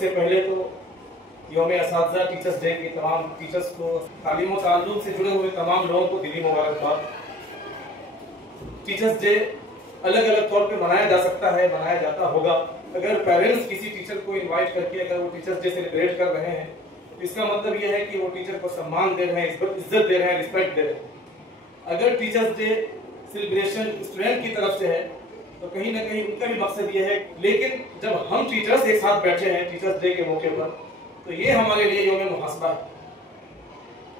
सबसे पहले तो यौम असातिज़ा टीचर्स डे की तमाम टीचर्स को, तालीम और ताल्लुम से जुड़े हुए तमाम लोगों को दिली मुबारकबाद। टीचर्स डे अलग अलग तौर पे मनाया जा सकता है, मनाया जाता होगा। अगर पेरेंट्स किसी टीचर को इनवाइट करके अगर वो टीचर्स डे सेलिब्रेट कर रहे हैं तो इसका मतलब यह है कि वो टीचर को सम्मान दे रहे हैं, इज्जत दे रहे हैं, रिस्पेक्ट दे रहे हैं। अगर टीचर्स डे सेलिब्रेशन स्टूडेंट की तरफ से है तो कहीं ना कहीं उनका भी मकसद ये है, लेकिन जब हम टीचर्स एक साथ बैठे हैं टीचर्स डे के मौके पर तो ये हमारे लिए यौम मुहासबा है।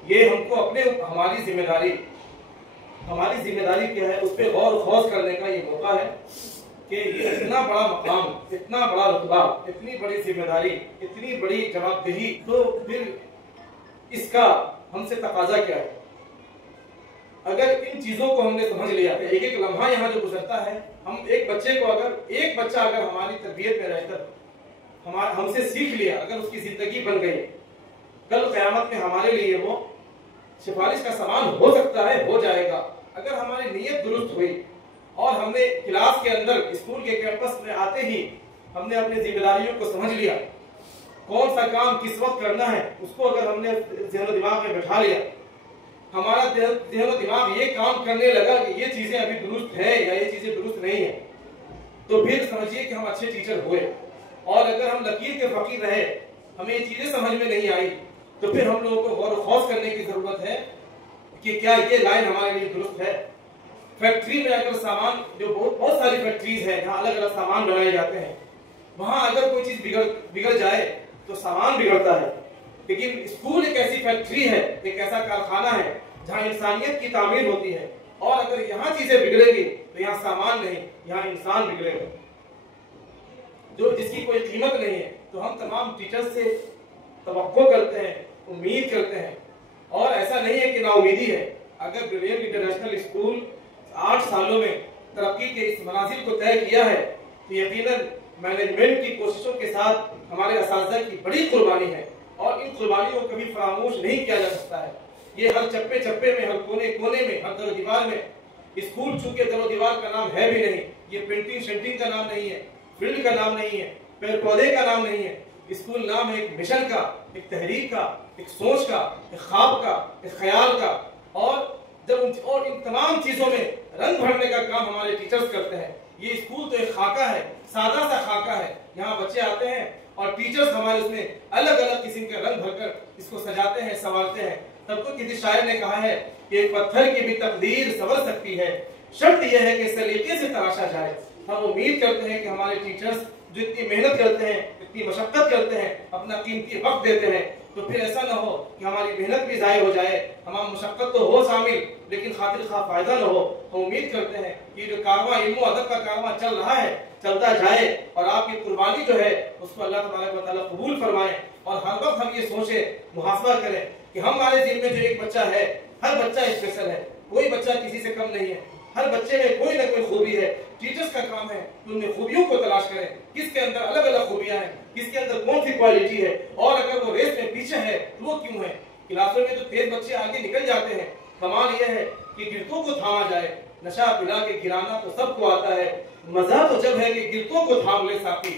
ये हमको अपने हमारी जिम्मेदारी क्या है उस पर गौर खौज करने का ये मौका है कि ये इतना बड़ा मकाम, इतना बड़ा रुतबा, इतनी बड़ी जिम्मेदारी, इतनी बड़ी जवाबदेही, तो फिर इसका हमसे तकाजा क्या है। अगर इन चीजों को हमने समझ लिया, एक एक लम्हा यहाँ जो गुजरता है, हम एक बच्चा अगर हमारी तरबियत में रहकर हमसे सीख लिया, अगर उसकी जिंदगी बन गई, कल क़यामत में हमारे लिए वो सिफारिश का सामान हो सकता है, हो जाएगा। अगर हमारी नीयत दुरुस्त हुई और हमने क्लास के अंदर, स्कूल के कैंपस में आते ही हमने अपनी जिम्मेदारियों को समझ लिया, कौन सा काम किस वक्त करना है, उसको अगर हमने ज़हन दिमाग में बैठा लिया, हमारा ज़हन दिमाग ये काम करने लगा कि ये चीजें अभी दुरुस्त है या ये चीजें दुरुस्त नहीं है, तो फिर समझिए कि हम अच्छे टीचर हुए। और अगर हम लकीर के फकीर रहे, हमें ये चीजें समझ में नहीं आई, तो फिर हम लोगों को गौर खौज करने की जरूरत है कि क्या ये लाइन हमारे लिए दुरुस्त है। फैक्ट्री में अगर सामान, जो बहुत सारी फैक्ट्रीज हैं जहाँ अलग अलग सामान बनाए जाते हैं, वहां अगर कोई चीज बिगड़ जाए तो सामान बिगड़ता है। लेकिन स्कूल एक ऐसी फैक्ट्री है, एक ऐसा कारखाना है जहाँ इंसानियत की तामीर होती है, और अगर यहाँ चीजें बिगड़ेगी तो यहाँ सामान नहीं, यहाँ इंसान बिगड़ेगा, जो जिसकी कोई कीमत नहीं है। तो हम तमाम टीचर्स से तवक्को करते हैं, उम्मीद करते हैं, और ऐसा नहीं है कि नाउमीदी है। अगर ब्रिलियंट इंटरनेशनल स्कूल 8 सालों में तरक्की के इस मनाजिल को तय किया है तो यकीनन मैनेजमेंट की कोशिशों के साथ हमारे असातिज़ा की बड़ी कुर्बानी है, और इन कुर्बानियों को कभी फरामोश नहीं किया जा सकता है। ये हर चप्पे चप्पे में, हर कोने कोने में, हर दरो दीवार में। स्कूल चूंकि दरो दीवार का नाम है भी नहीं, ये पेंटिंग शेंटिंग का नाम नहीं है, फील्ड का नाम नहीं है, पेड़ पौधे का नाम नहीं है। स्कूल नाम है एक मिशन का, एक तहरीक का, एक सोच का, एक ख्वाब का, एक ख्याल का। और जब इन तमाम चीजों में रंग भरने का काम हमारे टीचर्स करते हैं। ये स्कूल तो एक खाका है, सादा सा खाका है। यहाँ बच्चे आते हैं और टीचर्स हमारे उसमें अलग अलग किस्म के रंग भरकर इसको सजाते हैं, संवारते हैं। तब तो किसी शायर ने कहा है कि एक पत्थर की भी तकदीर संवर सकती है, शर्त यह है कि सलीके से तराशा जाए। हम उम्मीद करते हैं कि हमारे टीचर्स जो इतनी मेहनत करते हैं, इतनी मशक्कत करते हैं, अपना कीमती वक्त देते हैं, तो फिर ऐसा ना हो कि हमारी मेहनत भी ज़ाय हो जाए, हमारी मशक्कत तो हो शामिल लेकिन खातिर खा फायदा न हो। हम उम्मीद करते हैं कि जो कारवां इल्म अदब का कारवां चल रहा है, चलता जाए, और आपकी कुर्बानी जो है उसको अल्लाह तबारक व तआला कबूल फरमाए। और हर वक्त हम ये सोचे, मुहासबा करें कि हमारे दिल में जो एक बच्चा है, हर बच्चा स्पेशल है, कोई बच्चा किसी से कम नहीं है, हर बच्चे में कोई ना कोई खूबी है। टीचर्स का काम है कि उनमें खूबियों को तलाश करें, किसके अंदर अलग अलग खूबियां हैं, किसके अंदर कौन सी क्वालिटी है, और अगर वो रेस में पीछे है तो वो क्यों है। क्लासों में तो तेज बच्चे आगे निकल जाते हैं, कमाल यह है कि गिरतों को थामा जाए। नशा पिला के गिराना तो सबको आता है, मजा तो जब है कि गिरतों को थाम ले साथी।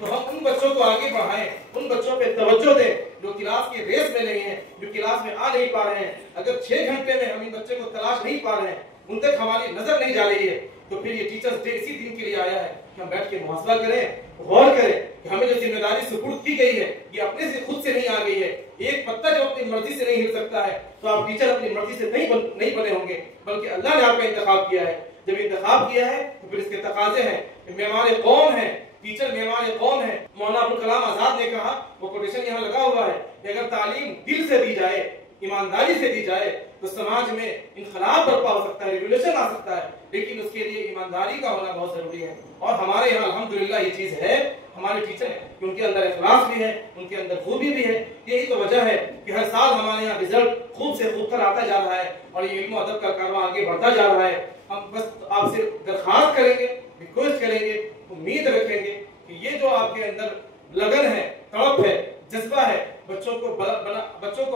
तो हम उन बच्चों को आगे बढ़ाएं, उन बच्चों पे तवज्जो दें जो क्लास की रेस में नहीं है, जो क्लास में आ नहीं पा रहे हैं। अगर 6 घंटे में हम इन बच्चे को तलाश नहीं पा रहे हैं, उन तक हमारी नजर नहीं जा रही है, तो फिर ये टीचर्स डे इसी दिन के लिए आया है कि हम बैठ के मुहासबा करें, गौर करें कि हमें जो जिम्मेदारी सुपुर्द की गई है ये अपने से खुद से नहीं आ गई है। एक पत्ता जब अपनी मर्जी से नहीं हिल सकता है तो आप टीचर अपनी मर्जी से नहीं बने होंगे, बल्कि अल्लाह ने आपका इंतखाब किया है। जब इंतखाब किया है तो फिर इसके तकाजे हैं। मेहमान कौम है, टीचर मेहमान कौम है। मौलाना अबुल कलाम आजाद ने कहा, वो कोटेशन यहाँ लगा हुआ है, कि अगर तालीम दिल से दी जाए, ईमानदारी से दी जाए, तो समाज में इनकलाब बर्पा हो सकता है, रिवोल्यूशन आ सकता है। लेकिन उसके लिए ईमानदारी का होना बहुत जरूरी है, और हमारे यहाँ अल्हम्दुलिल्लाह ये चीज है। हमारे टीचर हैं, उनके अंदर इखलास भी है, उनके अंदर खूबी भी है। यही तो वजह है कि हर साल हमारे यहाँ रिजल्ट खूब से खूब कर आता जा रहा है, और ये इल्म अदब का कारवां आगे बढ़ता जा रहा है। हम बस आपसे दरख्वास्त करेंगे, रिक्वेस्ट करेंगे, उम्मीद रखेंगे कि ये जो आपके अंदर लगन है, तड़प है, जज्बा है, बच्चों को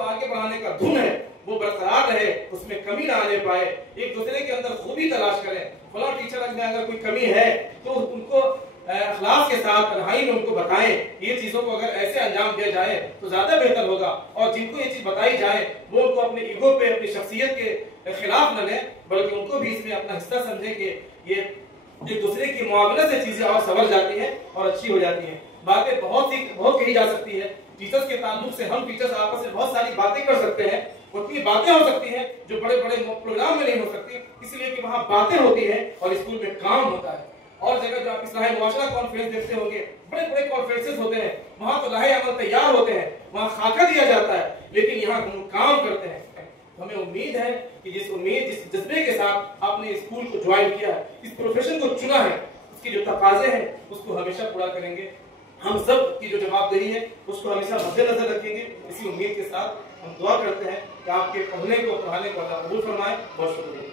आगे बढ़ाने का धुन है, वो बरकरार रहे, उसमें कमी ना आने पाए। एक दूसरे के अंदर खूबी तलाश करें। फला टीचर में अगर कोई कमी है तो उनको अखलास के साथ तन्हाई में उनको बताएं। ये चीजों को अगर ऐसे अंजाम दिया जाए तो ज्यादा बेहतर होगा, और जिनको ये चीज बताई जाए वो उनको अपने ईगो पे, अपनी शख्सियत के खिलाफ न लें, बल्कि उनको भी इसमें अपना हिस्सा समझें कि ये एक दूसरे की मुआवनत से चीजें और संवर जाती हैं और अच्छी हो जाती हैं। बातें बहुत कही जा सकती है। टीचर्स के ताल्लुक से हम टीचर्स आपस में बहुत सारी बातें कर सकते हैं, उतनी बातें हो सकती हैं जो बड़े बड़े प्रोग्राम में नहीं हो सकती, इसलिए कि वहाँ बातें होती हैं और स्कूल में काम होता है। और जगह जो आप इस्लाही मुआशरा कॉन्फ्रेंस देखते होंगे, बड़े बड़े कॉन्फ्रेंसेस होते हैं, वहाँ तो लाहे अमल तैयार होते हैं, वहाँ खाका दिया जाता है, लेकिन यहाँ हम काम करते हैं। हमें उम्मीद है कि जिस जज्बे के साथ आपने स्कूल को ज्वाइन किया है, इस प्रोफेशन को चुना है, उसके जो तकाजे हैं उसको हमेशा पूरा करेंगे। हम सब की जो जवाबदेही है उसको हमेशा मद्देनजर रखेंगे। इसी उम्मीद के साथ हम दुआ करते हैं कि आपके पढ़ने को, पढ़ाने को अल्लाह कबूल फरमाए। बहुत शुक्रिया।